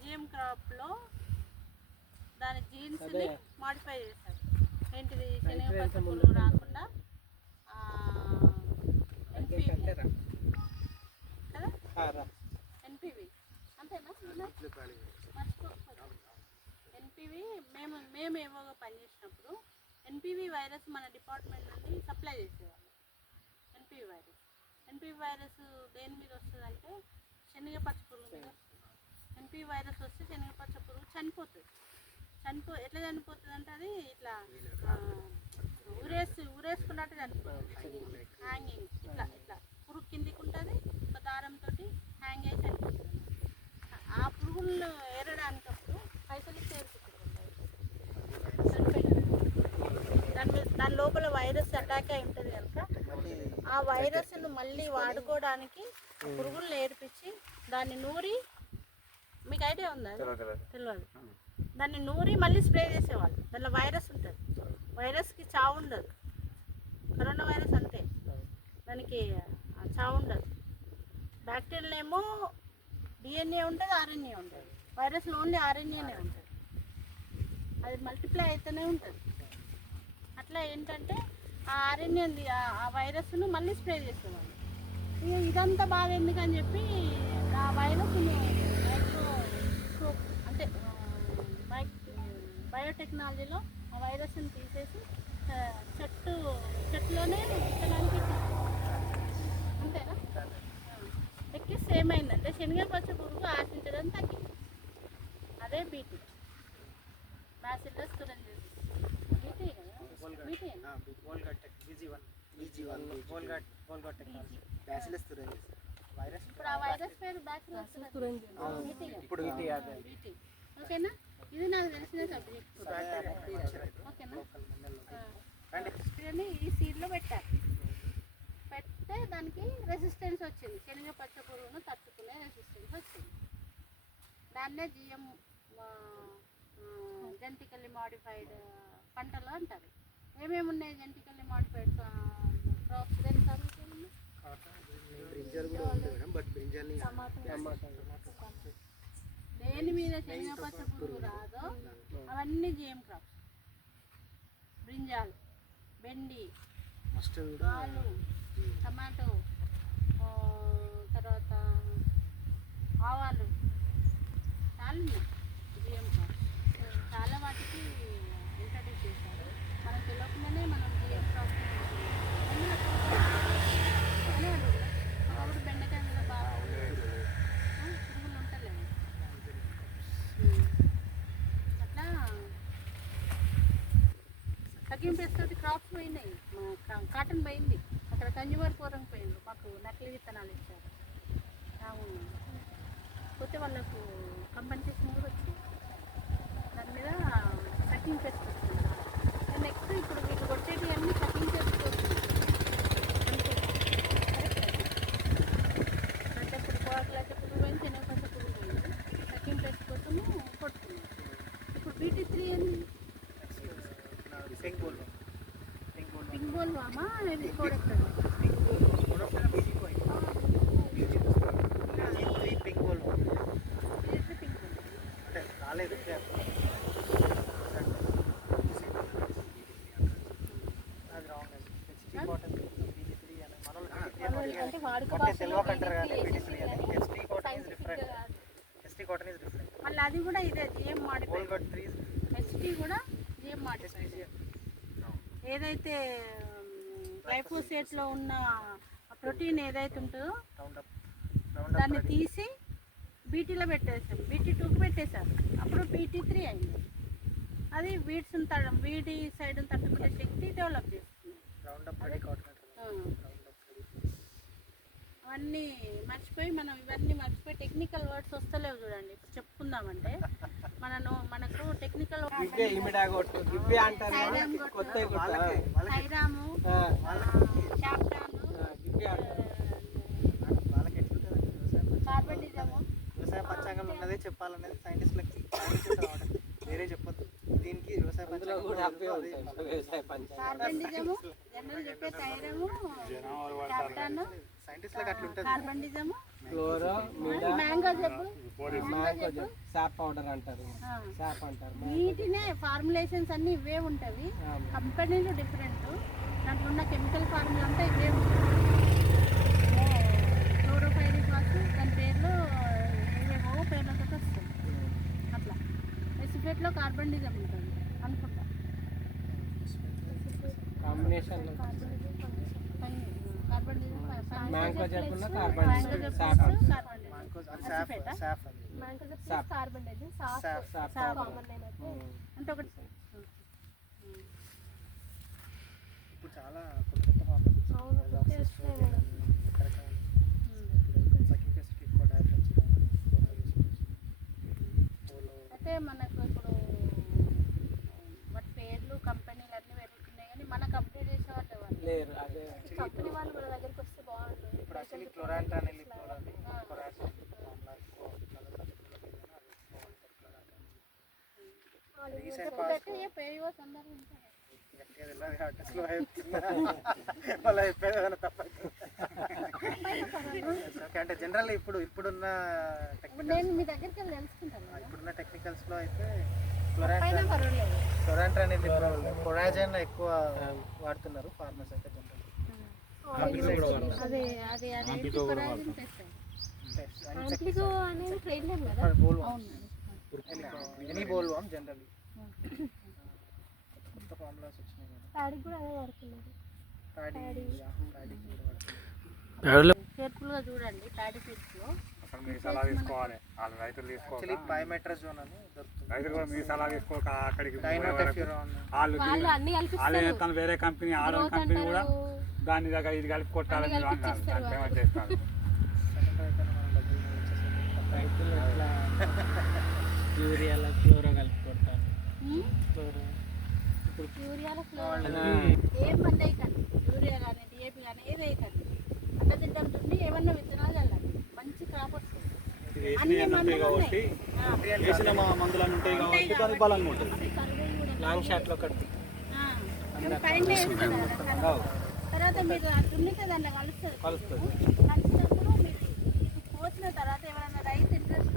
GM క్రాప్లో దాని జీన్స్ని modify చేశారు. ఏంటిది శనగపచ్చ పురుగు రాకుండా ఎన్పివి అంతేనా మర్చిపోకపోతే ఎన్పివి మేము ఏమోగా పనిచేసినప్పుడు ఎన్పివి వైరస్ మన డిపార్ట్మెంట్ నుండి సప్లై చేసేవాళ్ళు. ఎన్పివి వైరస్ దేని మీద వస్తుందంటే శనగపచ్చ పురుగు మీద వస్తుంది. ఎన్పివి వైరస్ వస్తే శనగపచ్చ పురుగు చనిపోతుంది. ఎట్లా చనిపోతుంది అంటే అది ఇట్లా ఊరేసుకున్నట్టు చనిపోతుంది. హ్యాంగింగ్ ఇట్లా పురుగు కిందికి ఉంటుంది, ఒక దారంతో హ్యాంగ్ అయి చనిపోతుంది. ఆ పురుగులను ఏరడానికప్పుడు పైసలు దాని లోపల వైరస్ అటాక్ అయి ఉంటుంది కనుక ఆ వైరస్ను మళ్ళీ వాడుకోవడానికి పురుగులను నేర్పించి దాన్ని నూరి, మీకు ఐడియా ఉందా? తెలియదు. దాన్ని నూరి మళ్ళీ స్ప్రే చేసేవాళ్ళు. దానిలో వైరస్ ఉంటుంది, వైరస్కి చావు ఉండదు. కరోనా వైరస్ అంతే, దానికి చావు ఉండదు. బ్యాక్టీరియల్ ఏమో డిఎన్ఏ ఉంటుంది, ఆర్ఎన్ఏ ఉంటుంది. వైరస్లో ఓన్లీ ఆర్ఎన్ఏనే ఉంటుంది, అది మల్టిప్లై అయితేనే ఉంటుంది. అట్లా ఏంటంటే ఆ ఆర్ఎన్ఏ ఆ వైరస్ను మళ్ళీ స్ప్రే చేసేవాళ్ళు. ఇక ఇదంతా బాగా ఎందుకని చెప్పి ఆ వైరస్ను అంటే బయోటెక్నాలజీలో ఆ వైరస్ని తీసేసి చెట్టులోనే విత్తనానికి అంతేనా ఎక్కిస్తే ఏమైందంటే శనగపచ్చ పురుగు ఆశించడం తగ్గింది. అదే బీటీ, బ్యాసిల్లస్ తురింజిస్. బీటీ కదా, బీటీ ఇప్పుడు ఆ వైరస్ పేరు బ్యాసిల్లస్ తురింజిస్. బీటీ ఓకేనా? ఇది నాకు తెలిసిన సబ్జెక్ట్. ఓకేనా? ఈ సీడ్లో పెడితే దానికి రెసిస్టెన్స్ వచ్చింది. శనగపచ్చ పురుగును తట్టుకునే రెసిస్టెన్స్ వచ్చింది. దాన్నే జిఎం జెనెటికల్లీ మాడిఫైడ్ పంటలు అంటారు. ఏమేమి ఉన్నాయి జెనెటికల్లీ మాడిఫైడ్ క్రాప్స్ తెలుసా? దేని మీద శనగపచ్చ పురుగు రాదో అవన్నీ జిఎం క్రాప్స్. బ్రింజాల్, బెండి, ఆలు, టమాటో, తర్వాత ఆవాలు, చాలా జిఎం క్రాప్స్. చాలా వాటికి ఇంట్రడ్యూస్ చేశారు. మనం తెలియకుండానే మనం జిఎం క్రాప్స్ అప్పుడు బెండకాయ మీద బాగా పురుగులు ఉంటలేదు. అట్లా తగ్గింపేస్తుంది. క్రాప్స్ పోయినాయి, కాటన్ పోయింది, అక్కడ కన్జ్యూమర్ ఫోరం పోయింది. మాకు నకిలీ విత్తనాలు ఇచ్చారు. పోతే వాళ్ళకు కంపెన్సేషన్ కూడా వచ్చింది. దాని మీద కటింగ్ చేసుకొచ్చింది. నెక్స్ట్ ఇప్పుడు వీళ్ళు కొట్టేటి అన్నీ కటింగ్ చేసుకొచ్చింది. అంటే పురుగు పురుగు పోయింది, శనగపచ్చ పురుగు పోయింది. కటింగ్ ప్లేస్ కోసము కొట్టుకున్నాం. ఇప్పుడు BT3 అని పింక్ బోల్ వామా ఇది కోడెక్కడ అంటే వాడుక భాషలో మళ్ళీ అది కూడా ఇదే జిఎం మాడిఫైడ్. హెచ్టీ కూడా జిఎం మాడిఫైడ్. ఏదైతే గ్లైఫోసేట్లో ఉన్న ప్రోటీన్ ఏదైతే ఉంటుందో దాన్ని తీసి బీటీలో పెట్టేసారు, BT2కి పెట్టేశారు. అప్పుడు BT3 అయింది. అది వీడి సైడ్ తట్టుకునే శక్తి డెవలప్ చేస్తుంది. అవన్నీ మర్చిపోయి మనం ఇవన్నీ మర్చిపోయి టెక్నికల్ వర్డ్స్ వస్తలేవు చూడండి. ఇప్పుడు చెప్పుకుందామంటే మనకు టెక్నికల్ సైరాము, షాప్టాను, కార్బెండిజము, వ్యవసాయ పంచాంగంలో ఉన్నదే చెప్పాలనేది సైంటిస్టులకి వేరే చెప్పొద్దు. దీనికి వ్యవసాయ కార్బెండిజము జనరల్ చెప్పే సైరము, షాప్టాను, సైంటిస్టులకు అట్లా ఉంటుంది. కార్బెండిజము, మ్యాంగో చెప్పు సాప్ పౌడర్ అంటారు, సాప్ అంటారు. వీటినే ఫార్ములేషన్స్ అన్నీ ఇవే ఉంటాయి. కంపెనీలు డిఫరెంట్, దాంట్లో ఉన్న కెమికల్ ఫార్ములా అంతా ఇవే ఉంటుంది. క్లోరోఫైరిక్ వాష్ దాని పేర్లు ఏవేవో పేర్లతో వస్తుంది. అట్లా ఎసిఫేట్లో కార్బన్ డిజమ్ ఉంటుంది అనుకుంటా. కాంబినేషన్ కార్బన్ డిజమ్ మ్యాంగో చెప్పున్న కార్బన్ అంటే ఒకటి ఇప్పుడు చాలా కొత్త కొత్త ఫార్ములాస్ అయితే మనకు ఇప్పుడు వాటి పేర్లు కంపెనీలు అన్నీ పెరుగుతున్నాయి, కానీ మనకు అప్డేట్ చేసే వాళ్ళు లేరు. అదే కంపెనీ వాళ్ళు మన దగ్గరికి వస్తే బాగుంటుంది. ఇప్పుడు యాక్చువల్లీ క్లోరాంటాన్ అంటే జనరల్ ఇప్పుడున్న నేను మీ దగ్గరికి వెళ్ళి తెలుసుకుంటాను. ఇప్పుడున్న టెక్నికల్స్ లో అయితే క్లోరాంటాన్ అనేది కొరాజన్ ఎక్కువ వాడుతున్నారు ఫార్మర్స్ అయితే ఎనీ బోల్వామ్ జనరల్లీ కొత్త ఫార్ములాస్ వచ్చినాయి కదా. కేర్ఫుల్గా చూడండి ప్యాడీ సీడ్స్లో. మీ సలహా తీసుకోవాలి, వాళ్ళ రైతులు తీసుకోవాలి. పైమెట్రజోన్ అని దొరుకుతుంది. రైతులు కూడా మీ సలహా తీసుకోక అక్కడికి డైనోటెఫ్యూరాన్ వాళ్ళు తన వేరే కంపెనీ ఆడో కంపెనీ కూడా దాని దగ్గర ఇది కలిపి కొట్టాలని అన్నారు. చేస్తారు రైతులు ఎట్లా యూరియాలో క్లోరో కలిపి కొడతారు. యూరియాలో ఏం మంది అవుతుంది, యూరియా కానీ డిఏపి కానీ ఏది అవుతుంది. అడ్డదిడ్డంటుంది ఏమన్నా విత్తనాలు చల్లాలి, మంచి క్రాప్ వస్తుంది. లాంగ్ షాట్ లో కట్టి తర్వాత మీరు దున్నితే దాంట్లో కలుస్తుంది. కలిసినప్పుడు మీరు పోసిన తర్వాత ఎవరైనా రైతు ఇంట్రెస్ట్